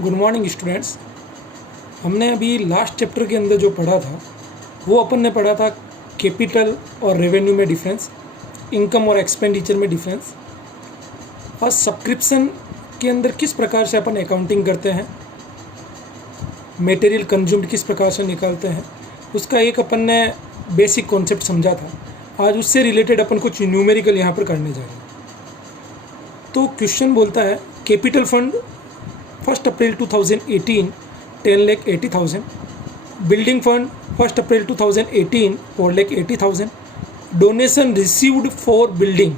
Good morning students. हमने अभी last chapter के अंदर जो पढ़ा था वो अपन ने पढ़ा था कैपिटल और रेवेन्यू में डिफरेंस, इनकम और एक्सपेंडिचर में डिफरेंस, और सब्सक्रिप्शन के अंदर किस प्रकार से अपन अकाउंटिंग करते हैं, मटेरियल कंज्यूम्ड किस प्रकार से निकालते हैं, उसका एक अपन ने बेसिक कॉन्सेप्ट समझा था। आज उससे रिलेटेड अपन कुछ न्यूमेरिकल यहाँ पर करने जा रहे हैं। तो क्वेश्चन बोलता है capital fund 1 April 2018 10,80,000, building fund 1 April 2018 4,80,000, donation received for building,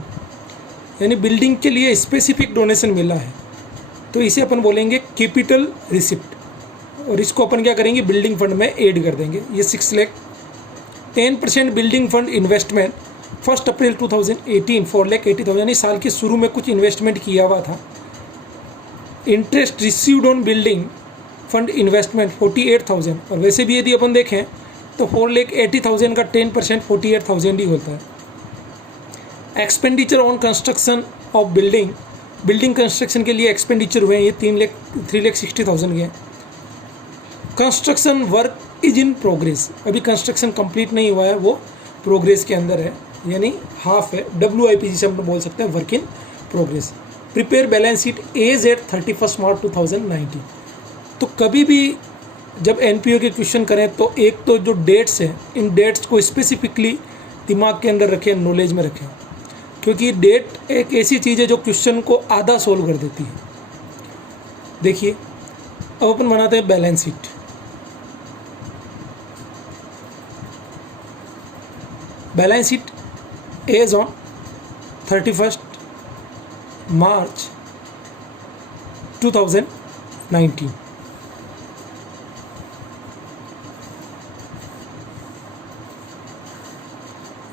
यानी बिल्डिंग के लिए स्पेसिफिक डोनेशन मिला है तो इसे अपन बोलेंगे कैपिटल रिसिप्ट, और इसको अपन क्या करेंगे बिल्डिंग फंड में ऐड कर देंगे। ये 6 लाख। 10% बिल्डिंग फंड इन्वेस्टमेंट 1 अप्रैल 2018 4,80,000, यानी साल के शुरू में कुछ इन्वेस्टमेंट किया हुआ था। Interest received on building fund investment 48,000, और वैसे भी यदि अपन देखें तो 4,80,000 का 10% 48,000 ही होता है। Expenditure on construction of building, building construction के लिए एक्सपेंडिचर हुए हैं ये 3,60,000 के। Construction work is in progress, अभी कंस्ट्रक्शन कंप्लीट नहीं हुआ है, वो प्रोग्रेस के अंदर है, यानी हाफ है। WIP जिसे हम बोल सकते हैं, work in progress. Prepare balance sheet as at 31 March 2019। तो कभी भी जब NPO के क्वेश्चन करें तो एक तो जो डेट्स हैं, इन डेट्स को स्पेसिफिकली दिमाग के अंदर रखें, नॉलेज में रखें, क्योंकि डेट एक ऐसी चीज़ है जो क्वेश्चन को आधा सोल्व कर देती है। देखिए अब अपन बनाते हैं balance sheet. Balance sheet as on 31 March 2019।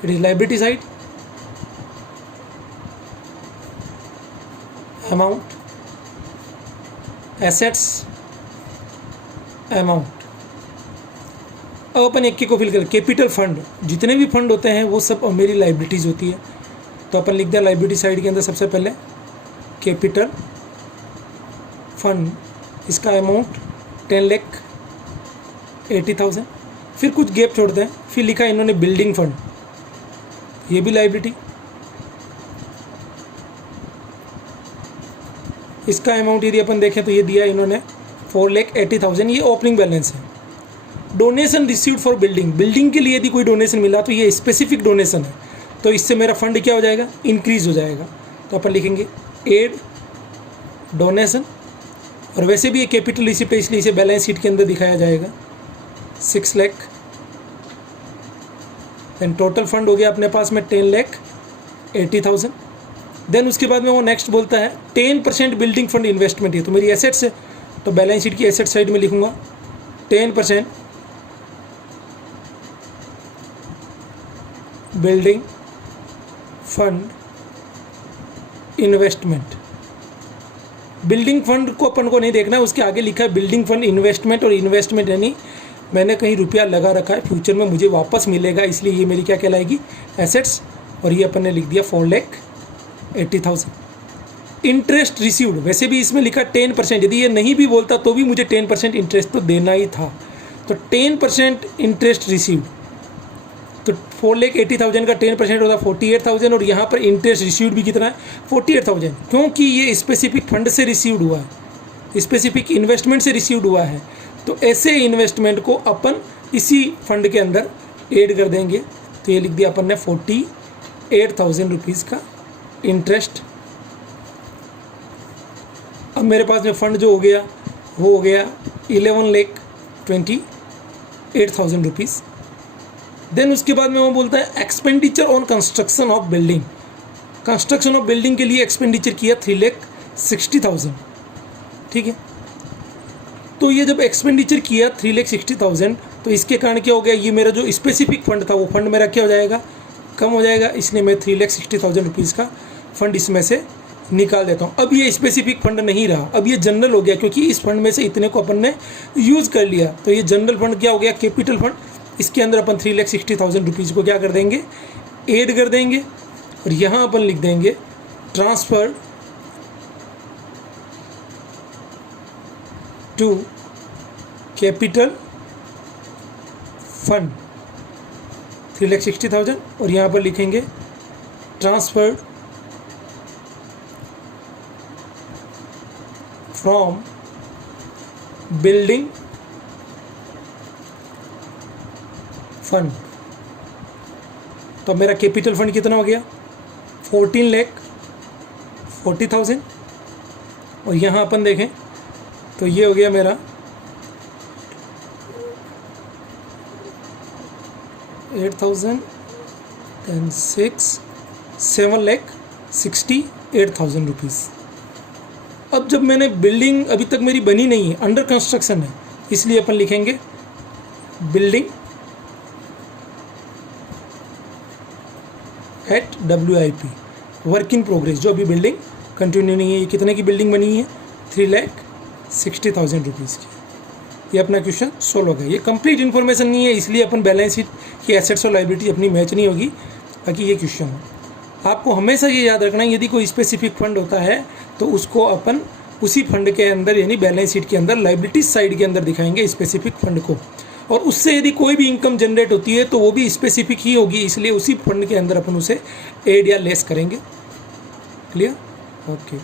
It is liability side, amount, assets, amount। अब अपन एक को फिल करें। कैपिटल फंड, जितने भी फंड होते हैं वो सब मेरी लाइबिलिटीज़ होती है, तो अपन लिख दें लाइबिलिटी साइड के अंदर सबसे पहले कैपिटल फंड, इसका अमाउंट 10,80,000। फिर कुछ गैप छोड़ते हैं, फिर लिखा इन्होंने बिल्डिंग फंड, ये भी लाइबिलिटी, इसका अमाउंट यदि अपन देखें तो ये दिया इन्होंने 4,80,000, ये ओपनिंग बैलेंस है। Donation received for building, building के लिए यदि कोई डोनेशन मिला तो ये स्पेसिफिक डोनेशन है, तो इससे मेरा फंड क्या हो जाएगा, इंक्रीज हो जाएगा। तो अपन लिखेंगे एड डोनेशन, और वैसे भी ये कैपिटल रिसिप्ट है इसलिए इसे बैलेंस शीट के अंदर दिखाया जाएगा 6 लाख। देन टोटल फंड हो गया अपने पास में 10,80,000। देन उसके बाद में वो नेक्स्ट बोलता है 10% बिल्डिंग फंड इन्वेस्टमेंट है, तो मेरी एसेट्स है, तो बैलेंस शीट की एसेट साइड में लिखूंगा 10% building fund investment. Building fund को अपन को नहीं देखना है, उसके आगे लिखा है बिल्डिंग फंड इन्वेस्टमेंट, और इन्वेस्टमेंट यानी मैंने कहीं रुपया लगा रखा है, फ्यूचर में मुझे वापस मिलेगा, इसलिए ये मेरी क्या कहलाएगी, एसेट्स। और ये अपन ने लिख दिया 4,80,000। इंटरेस्ट रिसीव्ड, वैसे भी इसमें लिखा 10%, यदि ये नहीं भी बोलता तो भी मुझे 10% इंटरेस्ट तो देना ही था, तो 10% इंटरेस्ट रिसीव्ड, तो 4,80,000 का 10% होता है 48,000, और यहाँ पर इंटरेस्ट रिसीव्ड भी कितना है 48,000, क्योंकि ये स्पेसिफिक फंड से रिसीव्ड हुआ है, स्पेसिफिक इन्वेस्टमेंट से रिसीव्ड हुआ है, तो ऐसे इन्वेस्टमेंट को अपन इसी फंड के अंदर ऐड कर देंगे। तो ये लिख दिया अपन ने 48,000 रुपीज़ का इंटरेस्ट। अब मेरे पास में फंड जो हो गया वो हो गया 11,28,000 रुपीज़। देन उसके बाद में वो बोलता है expenditure on construction of building, construction of building के लिए एक्सपेंडिचर किया 3,60,000, ठीक है। तो ये जब एक्सपेंडिचर किया 3,60,000, तो इसके कारण क्या हो गया, ये मेरा जो स्पेसिफिक फंड था वो फंड मेरा क्या हो जाएगा, कम हो जाएगा, इसलिए मैं 3,60,000 रुपीज़ का फंड इसमें से निकाल देता हूँ। अब ये स्पेसिफिक फंड नहीं रहा, अब ये जनरल हो गया, क्योंकि इस फंड में से इतने को अपन ने यूज़ कर लिया, तो ये जनरल फंड क्या हो गया, कैपिटल फंड। इसके अंदर अपन 3,60,000 रुपीज़ को क्या कर देंगे, ऐड कर देंगे, और यहाँ अपन लिख देंगे ट्रांसफर टू कैपिटल फंड 3,60,000 और यहाँ पर लिखेंगे ट्रांसफर्ड फ्रॉम बिल्डिंग फंड। तो मेरा कैपिटल फंड कितना हो गया 14,40,000 और यहाँ अपन देखें तो ये हो गया मेरा 8,000 then 7,68,000 रुपीज़। अब जब मैंने बिल्डिंग अभी तक मेरी बनी नहीं है, अंडर कंस्ट्रक्शन है, इसलिए अपन लिखेंगे building at WIP, work in progress. जो अभी बिल्डिंग कंटिन्यू नहीं है। ये कितने की बिल्डिंग बनी है 3,60,000 रुपीज़ की। ये अपना क्वेश्चन सोल्व हो गया। ये कंप्लीट इन्फॉर्मेशन नहीं है, इसलिए अपन बैलेंस शीट की एसेट्स और लायबिलिटी अपनी मैच नहीं होगी, बाकी ये क्वेश्चन हो। आपको हमेशा ये याद रखना है, यदि कोई स्पेसिफिक फंड होता है तो उसको अपन उसी फंड के अंदर यानी बैलेंस शीट के अंदर लायबिलिटी साइड के अंदर दिखाएंगे स्पेसिफिक फंड को, और उससे यदि कोई भी इनकम जनरेट होती है तो वो भी स्पेसिफिक ही होगी, इसलिए उसी फंड के अंदर अपन उसे ऐड या लेस करेंगे। क्लियर? ओके।